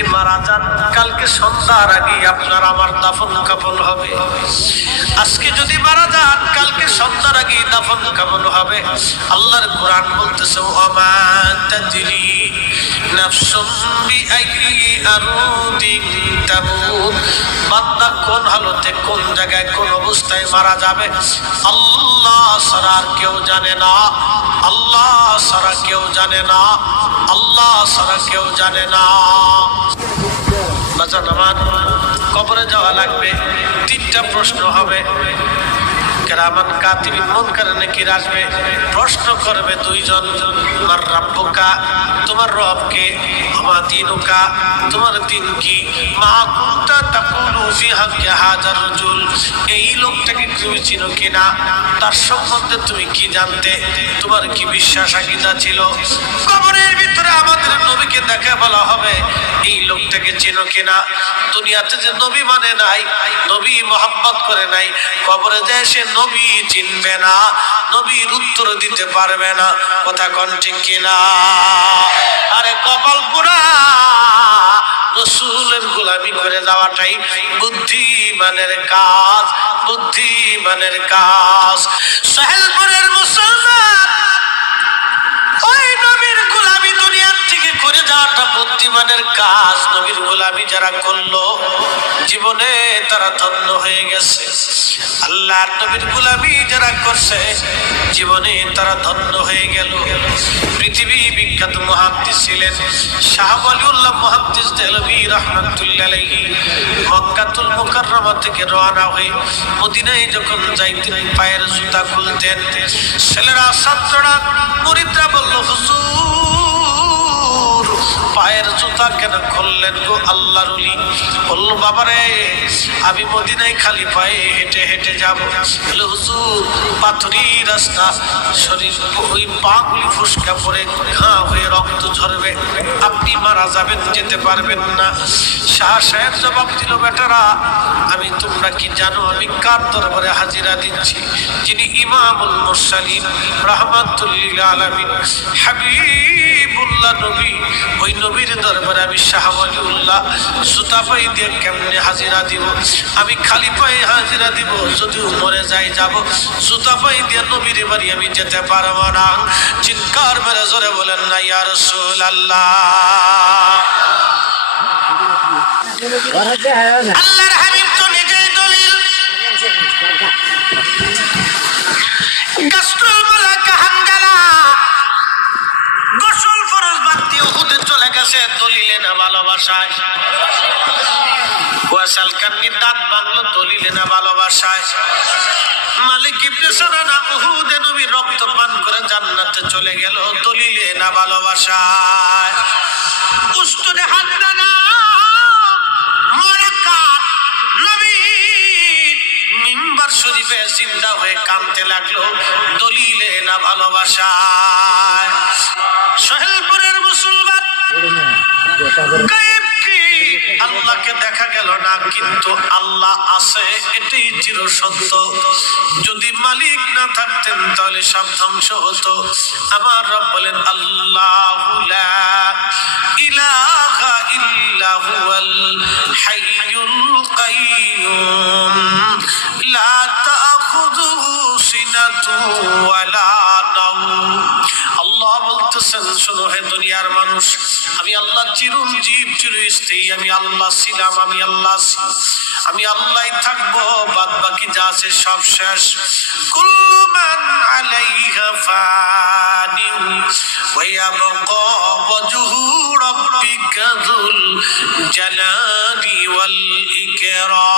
যদি মারা যান কালকে সন্ধ্যার আগে আপনার আমার দাফন কাফন হবে। আজকে যদি মারা যান কালকে সন্ধ্যার আগে দাফন কাফন হবে। আল্লাহর কোরআন বলতেছে ওমা তাদরি নাফসুম বিআইয়ি আরদিন তামুত, বান্দা কোন হালতে কোন জায়গায় কোন অবস্থায় মারা যাবে আল্লাহ ছাড়া আর কেউ জানে না। আল্লাহ ছাড়া কেউ জানে না। আল্লাহ ছাড়া কেউ জানে না। বাজান আমার, কবরে যাওয়া লাগবে, তিনটা প্রশ্ন হবে। কেরামান কাতিবিন মুনকার নাকির আসবে, প্রশ্ন করবে দুইজন, মার রাব্বুকা, তোমার রব কে, মা দীনুকা, তোমার দিন কি, মা কুনতা তাকুলু ফি হাক্কি হাযার রাজুল, এই লোকটাকে তুমি চিনো কিনা, তার সম্বন্ধে তুমি কি জানতে, তোমার কি বিশ্বাস আকীদা ছিল। কবরের ভিতরে আমাদের নবীকে দেখে বলা হবে এই লোকটাকে চিনো কিনা। দুনিয়াতে যে নবী মানে নাই, নবী মোহাম্মত করে নাই, কবরে যায় সে নবী চিনবে না, নবীর উত্তর দিতে পারবে না। কথা কোন ঠিক কিনা? আরে কপাল পুরা, রাসূলের গোলামি করে যাওয়াটাই বুদ্ধিমানের কাজ, বুদ্ধিমানের কাজ। সাহেলপুরের মুসলমান ওই নবীর গোলামি দুনিয়ার থেকে করে যাওয়াটা বুদ্ধিমানের কাজ। নবীর গোলামি যারা করলো জীবনে তারা ধন্য হয়ে গেছে। আল্লাহর নবীর গোলামি যারা করছে জীবনে তারা ধন্য হয়ে গেল। পৃথিবী বিখ্যাত মুহাদ্দিস ছিলেন শাহ ওয়ালিউল্লাহ মুহাদ্দিস দেহলভী রাহমাতুল্লাহ আলাইহি। মক্কাতুল মুকাররমা থেকে রওনা হয়ে মদিনায় যখন যাইতেন পায়ের জুতা খুলতেন। ছেলেরা, ছাত্ররা, মুরিদরা বলল হুজুর পায়ের জুতা কেন খুললেন গো আল্লাহর ওলি? বলল বাবারে আমি মদিনায় খালি পায়ে হেঁটে হেঁটে যাবো। বলে হুজুর পাথরি রাস্তা, শরীর ওই পাগুলি ফুসকা পড়ে ঘা হয়ে রক্ত ঝরবে, আপনি মারা যাবেন, যেতে পারবেন না। শাহ সাহেব জবাব দিল বেটারা আমি, তোমরা কি জানো আমি কার দরবারে হাজিরা দিচ্ছি? যিনি ইমামুল মুরসালিন রাহমাতুল লিল আলামিন হাবিবুল্লাহ নবী, ওই নবীর দরবারে আমি শাহ ওয়ালিউল্লাহ জুতা পায়ে দিয়ে কেমনে হাজিরা দিব? আমি খালি পায়ে হাজিরা দিব, যদি মরে যাই যাব, জুতা পায়ে দিয়ে নবীর বাড়ি আমি যেতে পারবো না। চিৎকার মেরে জোরে বলেন না ইয়া রাসূলুল্লাহ। আল্লাহর হাবিব তো নিজেই দলিল। গাসরুল মালাকা হানজালা গোসল ফরজ বাদ দিয়ে উহুদে চলে গেছে দলিলে না ভালোবাসায়। ওয়াসাল কান্নি দাঁত বাংলো দলিলে না ভালোবাসায়। মালিক ইবনে সানানা উহুদে নবী রক্ত পান করে জান্নাতে চলে গেল দলিলে না ভালোবাসায়। উস্তুনে হান্নানা মুরাক্কাত নবী মিম্বার শরীফে জিন্দা হয়ে কাঁদতে লাগলো দলিলে না ভালোবাসায়। সোহেলপুরের মুসলমান গায়েব কি আল্লাহকে দেখা গেল না, কিন্তু আল্লাহ আছে এটাই চির সত্য। যদি মালিক না থাকতেন তাহলে সব ধ্বংস হতো। আমার রব বলেন আল্লাহু লা ইলাহা ইল্লা হুয়াল হাইয়ুল কাইয়ুম লা তাখুযুহু সিনাতুন ওয়ালা নাওম। আল্লাহ বলতেছেন শোনো হে দুনিয়ার মানুষ, আমি আল্লাহ চিরঞ্জীব চিরস্থায়ী, আমি আল্লাহ ছিলাম, আমি আল্লাহ আমি আল্লাহই থাকবো, বাদ বাকি যা আছে সব শেষ। কুল্লু মান আলাইহা ফানিন ওয়া ইয়াবকা ওয়াজহু রাব্বিকা যুল জালালি ওয়াল ইকরাম।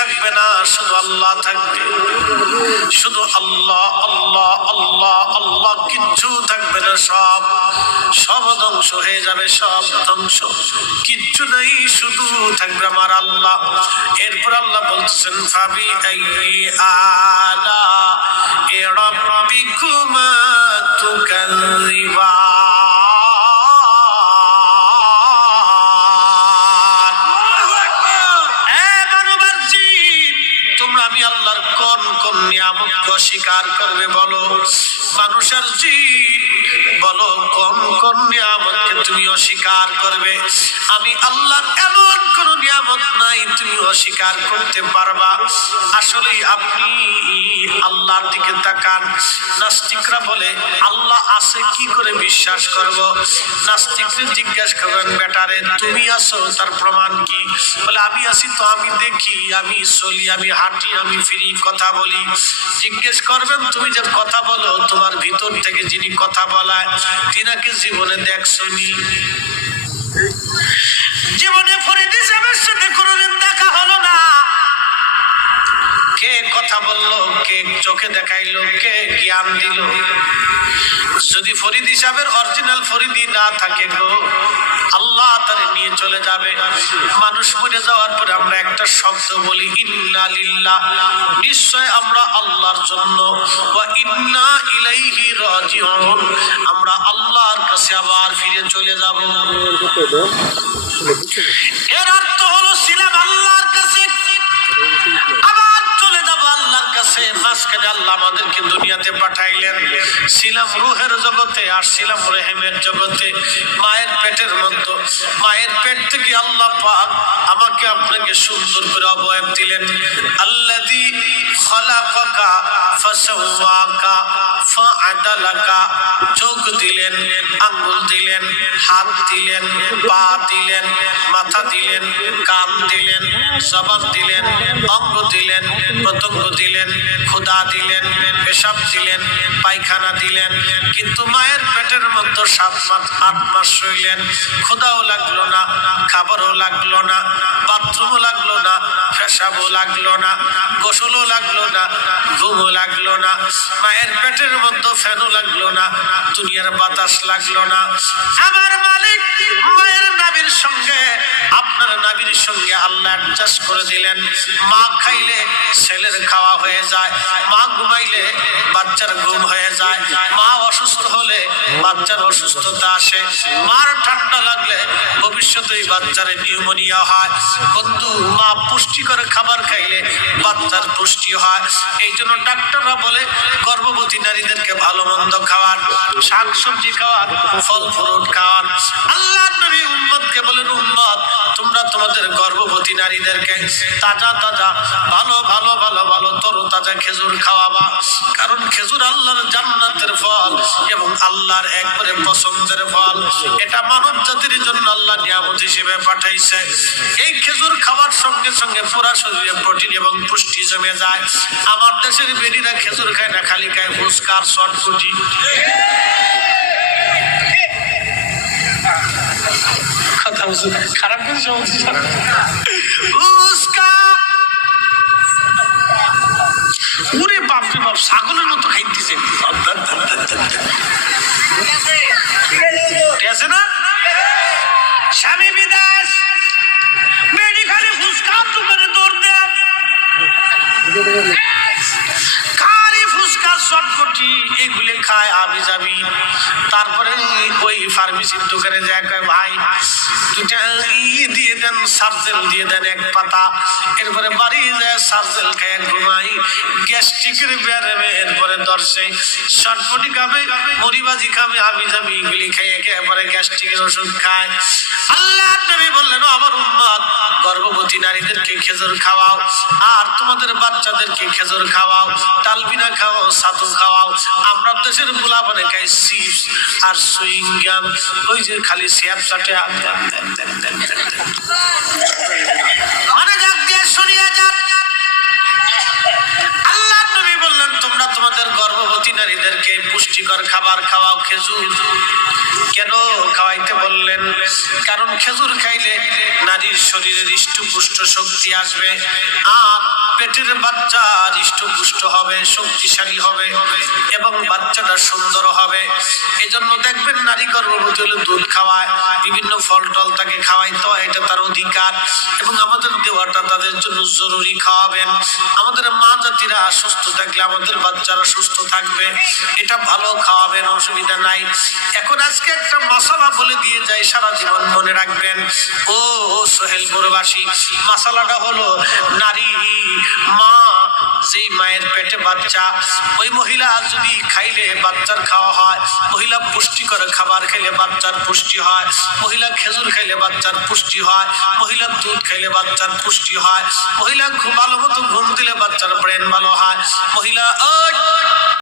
থাকবে না, শুধু আল্লাহ থাকবে, শুধু আল্লাহ আল্লাহ আল্লাহ আল্লাহ, কিচ্ছু থাকবে না, সব সব ধ্বংস হয়ে যাবে, সব ধ্বংস, কিচ্ছু নাই, শুধু থাকবে আমার আল্লাহ। এরপর আল্লাহ বলছেন ফাবি আইয়ি আলা রাব্বিকুমা তুকাযিবান। নিয়ামতকে অস্বীকার করবে বলো? মানুষের জিন বলো কোন কোন নিয়ামতকে তুমি অস্বীকার করবে? আমি আল্লাহর এমন কোন নিয়ামত নাই তুমি অস্বীকার করতে পারবা। আসলে আপনি আল্লাহর দিকে তাকান। নাস্তিকরা বলে আল্লাহ আছে কি করে বিশ্বাস করব? নাস্তিকদের জিজ্ঞাসা করবেন, বেটারে তুমি আছো তার প্রমাণ কি? বলে আমি আছি তো, আমি দেখি, আমি চলি, আমি হাঁটি, আমি ফিরি, কথা বলি। জিজ্ঞেস করবেন তুমি যে কথা বলো তোমার ভিতর থেকে যিনি কথা বলায় তিনাকে জীবনে দেখছনি? জীবনে ফরিদ সাহেবের সাথে কোনোদিন দেখা হলো না। কে কথা বললো, কে চোখে দেখাইলো, কে জ্ঞান দিল? যদি ফরিদ সাহেবের অরিজিনাল ফরিদি না থাকে গো, আল্লাহ তারে নিয়ে চলে যাবে। মানুষ মরে যাওয়ার পরে আমরা একটা শব্দ বলি, ইন্না লিল্লাহ, নিশ্চয় আমরা আল্লাহর জন্য, ওয়া ইন্না ইলাইহি রাজিউন, আমরা আল্লাহর কাছে আবার ফিরে চলে যাব। এর অর্থ হলো ছিলাম আল্লাহর কাছে, আবার চলে যাব আল্লাহর কাছে। মাঝখানে আল্লাহ আমাদেরকে দুনিয়াতে পাঠাইলেন, ছিলাম রূহের জগতে আর ছিলাম রেহেমের জগতে, মায়ের পেটের মধ্যে। মায়ের পেট থেকে আল্লাহ পাক আমাকে আপনাকে সুন্দর করে অবয়ব দিলেন। আল্লাযী খালাকাকা ফাসাওয়াকা ফাআদালাকা, চোখ দিলেন, আঙ্গুল দিলেন, হাত দিলেন, পা দিলেন, মাথা দিলেন, কান দিলেন, জবান দিলেন, অঙ্গ দিলেন, প্রত্যঙ্গ দিলেন, ক্ষুধা দিলেন, পেশাব দিলেন, পায়খানা দিলেন। কিন্তু মায়ের পেটের মধ্যে 7 মাস রইলেন, ক্ষুধাও লাগলো না, খাবারও লাগলো না, বাথরুমও লাগলো না, পেশাবও লাগলো না, গোসলও লাগলো না, ঘুমও লাগলো না। মায়ের পেটের মধ্যে ফ্যানও লাগলো না, দুনিয়ার বাতাস লাগলো না। আমার মালিক মায়ের নাভির সঙ্গে, আপনার নাভির সঙ্গে আল্লাহ অ্যাডজাস্ট করে দিলেন। মা খাইলে ছেলের খাওয়া হয়ে যায়, মা ঘুমাইলে বাচ্চার ঘুম হয়ে যায়, মা অসুস্থ হলে বাচ্চার অসুস্থতা আসে, মার ঠান্ডা লাগলে ভবিষ্যতে ওই বাচ্চার নিউমোনিয়া হয়। বন্ধু, মা পুষ্টিকর খাবার খাইলে বাচ্চার পুষ্টি হয়। এই জন্য ডাক্তাররা বলে গর্ভবতী নারীদেরকে ভালো মন্দ খাওয়ান, শাক সবজি খাওয়ান, ফল ফ্রুট খাওয়ান। আল্লাহ নবী উম্মতকে বলেন, উম্মত তোমরা তোমাদের গর্ভবতী নারীদেরকে তাজা তাজা ভালো ভালো ভালো ভালো তরু তাজা খেজুর খাওয়াবা। কারণ খেজুর আল্লাহর জান্নাতের ফল এবং আল্লাহর একবারে পছন্দের ফল। এটা মানব জাতির জন্য আল্লাহ নিয়ামত হিসেবে পাঠাইছে। এই খেজুর খাওয়ার সঙ্গে সঙ্গে পুরা শরীরে প্রোটিন এবং পুষ্টি জমে যায়। আমার দেশের বেডিরা খেজুর খায় না, খালি খায় ফুচকার শর্টকুটি। খারাপ কিছু ওরে বাপরে বাপ, ছাগলের মতো খাইতেছে না। স্বামী বিদেশ, বেডি খালি ফুচকার দোকানে দৌড় দেয়, খালি ফুচকার শর্টকুটি এগুলি খায় আবি যাবি। তারপরে ওই ফার্মেসির দোকানে যায়, কয় ভাই 2টা দিয়ে দেন, সার্জেল দিয়ে দেন 1 পাতা। এরপরে বাড়ি যায় সার্জেল খায় ঘুমাই, গ্যাস্ট্রিকের ব্যায়ামে এরপরে দর্শে শর্টকুটি খাবে, মুড়িবাজি খাবে, আবি যাবি এগুলি খেয়ে একেবারে গ্যাস্ট্রিকের ওষুধ খায়। আল্লাহ নবী বললেন, আমার উম্মত গর্ভবতী নারীদেরকে খেজুর খাওয়াও, আর তোমাদের বাচ্চাদেরকে খেজুর খাওয়াও, তালবিনা খাওয়াও, ছাতু খাওয়াও। আমরা দেশের পোলাপানে খাই চিপস আর সুইং গাম, ওই যে খালি স্যাপ চাটে মানে যাক দিয়ে সরিয়ে যান। আল্লাহ নবী বললেন, তোমরা তোমাদের গর্ভবতী নারীদেরকে পুষ্টিকর খাবার খাওয়াও। খেজুর কেন খাওয়াইতে বললেন? কারণ খেজুর খাইলে নারীর শরীরে হৃষ্টপুষ্ট শক্তি আসবে, আর পেটের বাচ্চা হৃষ্টপুষ্ট হবে, শক্তিশালী হবে এবং বাচ্চাটা সুন্দর হবে। এজন্য দেখবেন নারী গর্ভবতী হলে দুধ খাওয়ায়, বিভিন্ন ফল টল তাকে খাওয়াইতে হয়, এটা তার অধিকার এবং আমাদের দেওয়াটা তাদের জন্য জরুরি। খাওয়াবেন। আমাদের মা জাতিরা সুস্থ থাকলে আমাদের বাচ্চারা সুস্থ থাকবে, এটা ভালো খাওয়াবেন, অসুবিধা নাই। এখন আজকে একটা মশলা বলে দিয়ে যাই, সারা জীবন মনে রাখবেন। ও সোহেলপুরবাসী, মশলাটা হলো নারী মা যেই মায়ের পেটে বাচ্চা, ওই মহিলা যদি খাইলে বাচ্চার খাওয়া হয়, মহিলা পুষ্টিকর খাবার খেলে বাচ্চার পুষ্টি হয়, মহিলা খেজুর খাইলে বাচ্চার পুষ্টি হয়, মহিলা দুধ খাইলে বাচ্চার পুষ্টি হয়, মহিলা ভালো মতো ঘুম দিলে বাচ্চার ব্রেন ভালো হয়, মহিলা